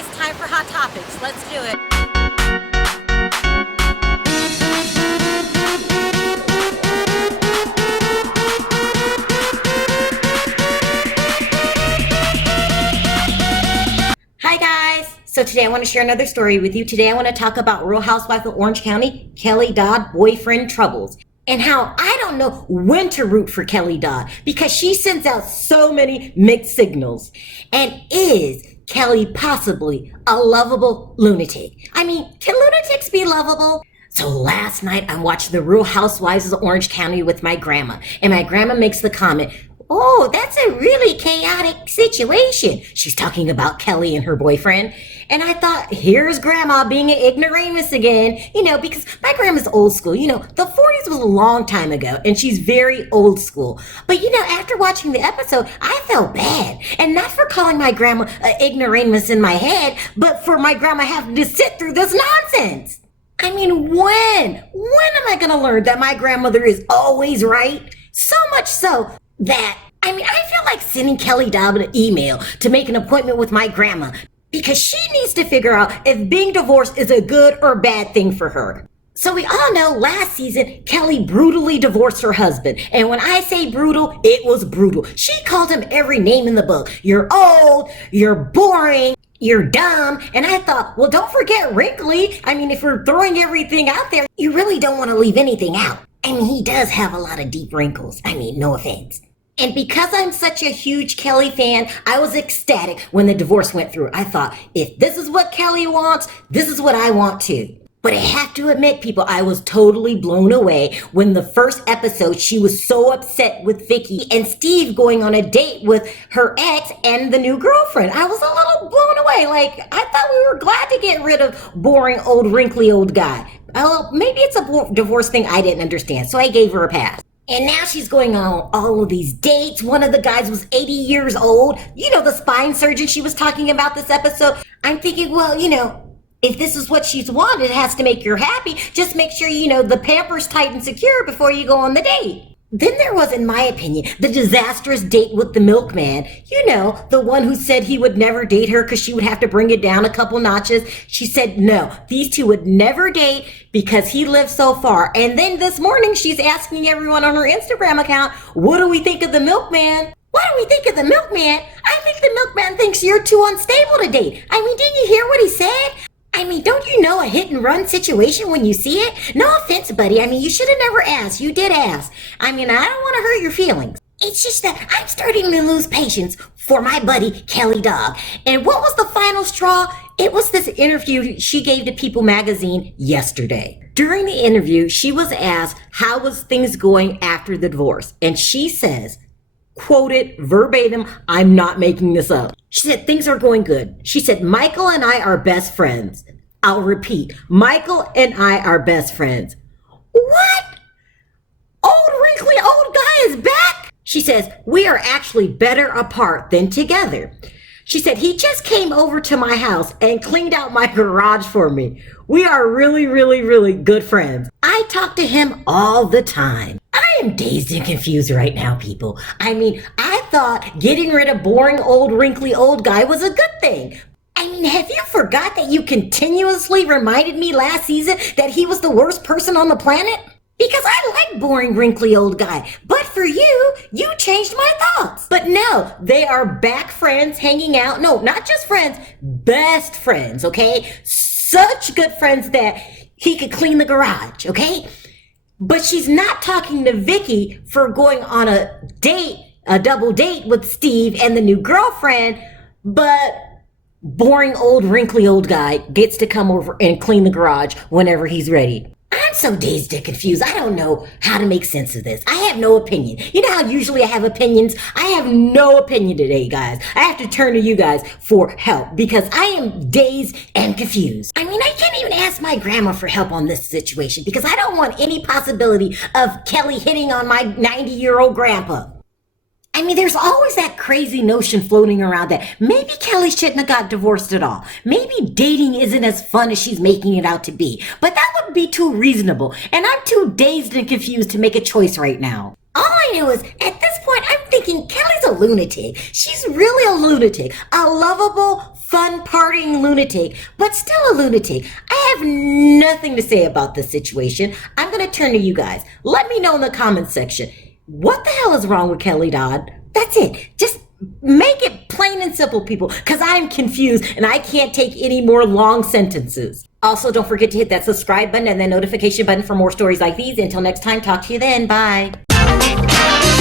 guys, time for Hot Topics. Let's do it. Hi guys! So today I want to share another story with you. Today I want to talk about Real Housewife of Orange County, Kelly Dodd boyfriend troubles. And how I don't know when to root for Kelly Dodd because she sends out so many mixed signals. And is Kelly possibly a lovable lunatic? I mean, can lunatics be lovable? So last night I'm watching The Real Housewives of Orange County with my grandma. And my grandma makes the comment, "Oh, that's a really chaotic situation." She's talking about Kelly and her boyfriend. And I thought, here's grandma being an ignoramus again, because my grandma's old school. The 40s was a long time ago and she's very old school. But after watching the episode, I felt bad. And not for calling my grandma an ignoramus in my head, but for my grandma having to sit through this nonsense. I mean, when am I going to learn that my grandmother is always right? So much so that, I feel like sending Kelly Dodd an email to make an appointment with my grandma because she needs to figure out if being divorced is a good or bad thing for her. So we all know last season, Kelly brutally divorced her husband. And when I say brutal, it was brutal. She called him every name in the book. You're old, you're boring, you're dumb. And I thought, well, don't forget wrinkly. If we're throwing everything out there, you really don't want to leave anything out. He does have a lot of deep wrinkles. No offense. And because I'm such a huge Kelly fan, I was ecstatic when the divorce went through. I thought, if this is what Kelly wants, this is what I want too. But I have to admit, people, I was totally blown away when the first episode, she was so upset with Vicki and Steve going on a date with her ex and the new girlfriend. I was a little blown away. I thought we were glad to get rid of boring, old, wrinkly old guy. Well, maybe it's a divorce thing I didn't understand, so I gave her a pass. And now she's going on all of these dates. One of the guys was 80 years old. The spine surgeon she was talking about this episode. I'm thinking, well, if this is what she's wanted, it has to make her happy. Just make sure, the pamper's tight and secure before you go on the date. Then there was, in my opinion, the disastrous date with the milkman. The one who said he would never date her because she would have to bring it down a couple notches. She said no, these two would never date because he lived so far. And then this morning, she's asking everyone on her Instagram account, what do we think of the milkman? What do we think of the milkman? I think the milkman thinks you're too unstable to date. Didn't you hear what he said? Don't you know a hit and run situation when you see it? No offense, buddy. You should have never asked. You did ask. I don't want to hurt your feelings. It's just that I'm starting to lose patience for my buddy, Kelly Dodd. And what was the final straw? It was this interview she gave to People magazine yesterday. During the interview, she was asked, how was things going after the divorce? And she says, quoted verbatim, I'm not making this up. She said, things are going good. She said, Michael and I are best friends. I'll repeat, Michael and I are best friends. What? Old wrinkly old guy is back? She says, we are actually better apart than together. She said, he just came over to my house and cleaned out my garage for me. We are really, really, really good friends. I talk to him all the time. I am dazed and confused right now, people. I thought getting rid of boring, old, wrinkly, old guy was a good thing. Have you forgot that you continuously reminded me last season that he was the worst person on the planet? Because I like boring, wrinkly old guy. But for you, you changed my thoughts. But no, they are back friends hanging out. No, not just friends, best friends, okay? Such good friends that he could clean the garage, okay? But she's not talking to Vicki for going on a date, a double date with Steve and the new girlfriend, but boring old wrinkly old guy gets to come over and clean the garage whenever he's ready. I'm so dazed and confused. I don't know how to make sense of this. I have no opinion. You know how usually I have opinions? I have no opinion today, guys. I have to turn to you guys for help because I am dazed and confused. I can't even ask my grandma for help on this situation because I don't want any possibility of Kelly hitting on my 90-year-old grandpa. There's always that crazy notion floating around that maybe Kelly shouldn't have got divorced at all. Maybe dating isn't as fun as she's making it out to be. But that would be too reasonable. And I'm too dazed and confused to make a choice right now. All I know is, at this point, I'm thinking Kelly's a lunatic. She's really a lunatic. A lovable, fun partying borderline lunatic, but still a lunatic. I have nothing to say about this situation. I'm going to turn to you guys. Let me know in the comments section. What the hell is wrong with Kelly Dodd? That's it. Just make it plain and simple, people, because I'm confused and I can't take any more long sentences. Also, don't forget to hit that subscribe button and that notification button for more stories like these. Until next time, talk to you then. Bye.